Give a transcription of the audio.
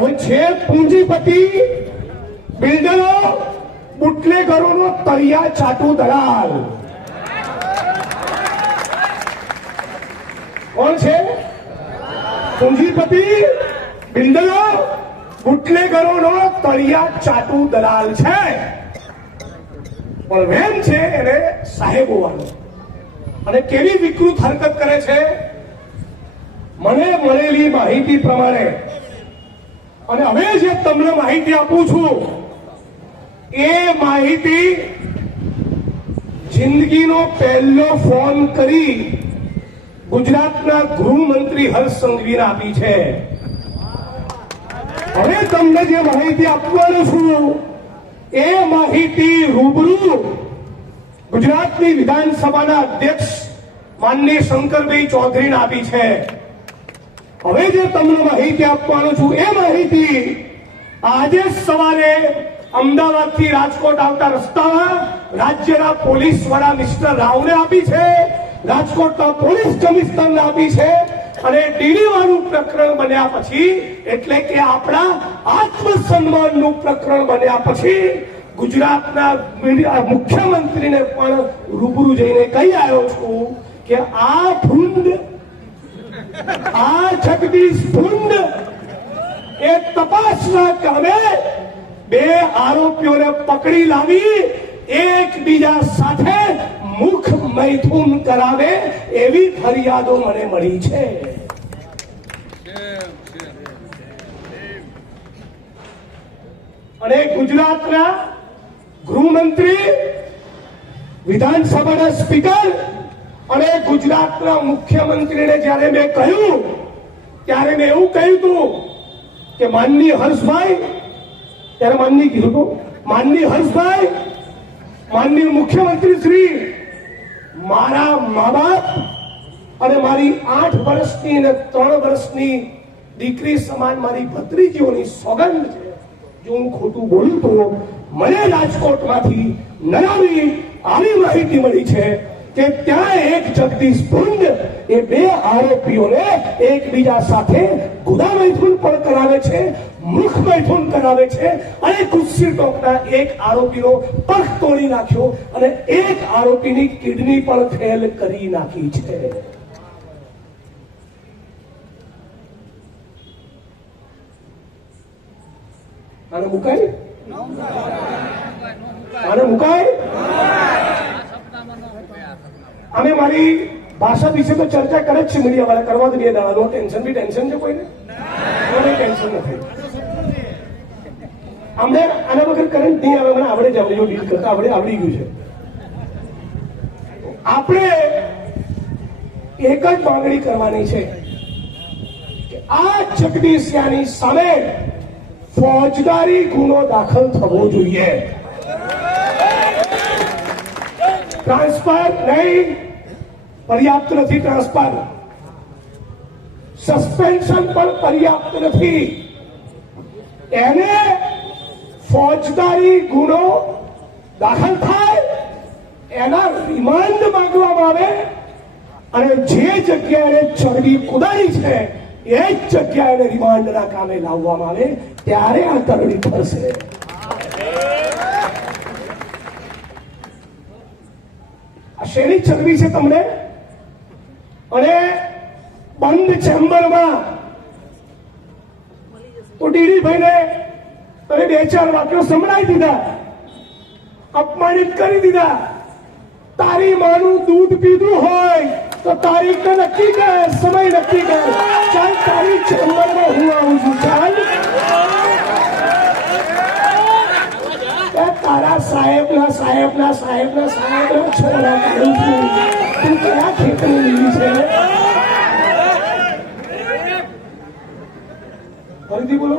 હવે છે પૂંજીપતિ બિલ્ડરો બુટલેગરોનો તળિયા ચાટુ દલાલ કોણ છે? પૂંજીપતિ બિલ્ડરો બુટલેગરોનો તળિયા ચાટુ દલાલ છે, પણ વેમ છે એને સાહેબોવાનો. અને કેવી વિકૃત હરકત કરે છે, મને મળેલી માહિતી પ્રમાણે, અને હવે જે તમને માહિતી આપું છું એ માહિતી જિંદગીનો પહેલો ફોન કરી ગુજરાતના ગૃહમંત્રી હર્ષ સંઘવીને આપી છે. હવે તમને જે માહિતી આપવાનો છું એ માહિતી રૂબરૂ ગુજરાતની વિધાનસભાના અધ્યક્ષ માનનીય શંકરભાઈ ચૌધરીને આપી છે. હવે જે તમને માહિતી આપવાનો છું એ માહિતી આજે સવારે અમદાવાદથી રાજકોટ આવતા રસ્તામાં રાજ્યના પોલીસ વડા મિસ્ટર રાવને આપી છે, રાજકોટના પોલીસ કમિશનરને આપી છે. અને ડીડી વાળું પ્રકરણ બન્યા પછી, એટલે કે આપણા આત્મસન્માનનું પ્રકરણ બન્યા પછી ગુજરાતના મુખ્યમંત્રીને પણ રૂબરૂ જઈને કહી આવ્યો છું કે આ ભૂંડ, આ જગદીશ ભૂંડ એ તપાસના કામે બે આરોપીઓને પકડી લાવી એકબીજા સાથે મુખ મૈથુન કરાવે એવી ફરિયાદો મને મળી છે. અને ગુજરાતના ગૃહમંત્રી, વિધાનસભાના સ્પીકર અને ગુજરાતના મુખ્યમંત્રીને જ્યારે મેં કહ્યું ત્યારે મેં એવું કહ્યું હતું કે માનનીય હર્ષભાઈ, ત્યારે માનનીય કીધું હતું, માનનીય હર્ષભાઈ, માનનીય મુખ્યમંત્રી શ્રી, મારા મા બાપ અને મારી 8 વર્ષની અને 3 વર્ષની દીકરી સમાન મારી ભત્રીજીઓની સોગંદ છે, જો હું ખોટું બોલું તો મને રાજકોટમાંથી નવી આવી માહિતી મળી છે કે ત્યાં એક જગદીશ ભુંડ એ બે આરોપીઓને એકબીજા સાથે ગુદા મૈથુન પણ કરાવે છે, મુખ મૈથુન કરાવે છે, અને કુસ્સી ટોકના એક આરોપીનો પગ તોડી નાખ્યો અને એક આરોપીની કિડની પણ ફેલ કરી નાખી છે. આને મુકાય? આને મુકાય? અમે મારી ભાષા વિશે તો ચર્ચા કરે જ છે મીડિયા વાળા, કરવા દે 2 દાડા. નો ટેન્શન. બી ટેન્શન છે કોઈને? કોઈ ટેન્શન નથી. અમને આના વગર કરંટ નહીં આવે, મને આવડે જ, આપણે જો ડીલ કરતા આવડી ગયું છે. આપણે એક જ માંગણી કરવાની છે કે આ જગદીશિયાની સામે ફોજદારી ગુનો દાખલ થવો જોઈએ. ટ્રાન્સફર નહીં, પર્યાપ્ત નથી. ટ્રાન્સફર, સસ્પેન્શન પણ પર્યાપ્ત નથી. એને ફોજદારી ગુનો દાખલ થાય, એના રિમાન્ડ માંગવામાં આવે, અને જે જગ્યાએ ચરબી કુદાડી છે એ જ જગ્યાએ રિમાન્ડના કામે લાવવામાં આવે, ત્યારે આ કરણી થશે. આ શેની ચરબી છે તમને? અને બંધ ચેમ્બરમાં તો ડીડીભાઈને તમે 2-4 વાક્યો સંભળાવી દીધા, અપમાનિત કરી દીધા. તારી માનું દૂધ પીધું હોય તો તારીખ નક્કી કર, સમય નક્કી કર. ચાલ તારી ચેમ્બરમાં હું આવું છું. ચાલ તારા સાહેબના છોરા કાઢું છું. તું કયા ખેતરી લીધી છે? ફરીથી બોલો.